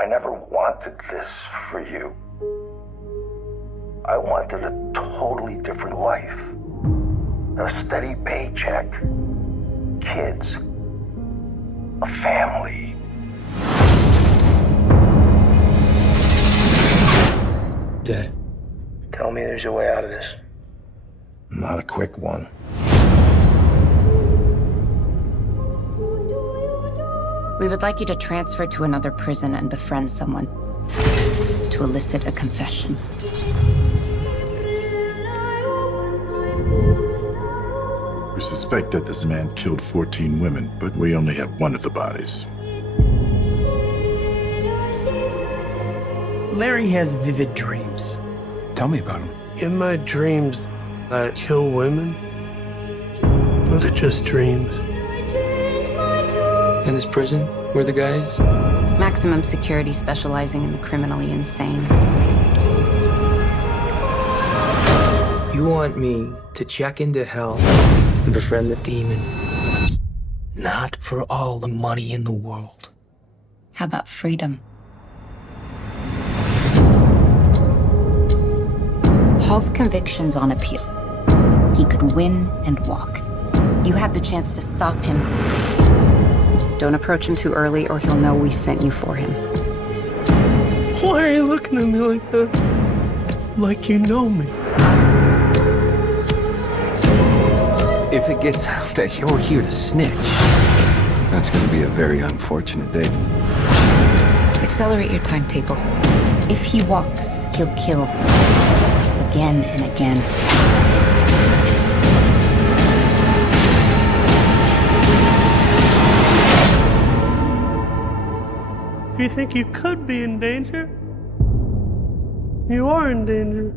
I never wanted this for you. I wanted a totally different life. A steady paycheck, kids, a family. Dad, tell me there's a way out of this. Not a quick one. We would like you to transfer to another prison and befriend someone to elicit a confession. We suspect that this man killed 14 women, but we only have one of the bodies. Larry has vivid dreams. Tell me about him. In my dreams, I kill women. Those are just dreams. In this prison, where the guys? Maximum security specializing in the criminally insane. You want me to check into hell and befriend the demon? Not for all the money in the world. How about freedom? Paul's conviction's on appeal. He could win and walk. You had the chance to stop him. Don't approach him too early or he'll know we sent you for him. Why are you looking at me like that? Like you know me. If it gets out that you're here to snitch, that's going to be a very unfortunate day. Accelerate your timetable. If he walks, he'll kill. Again and again. If you think you could be in danger, you are in danger.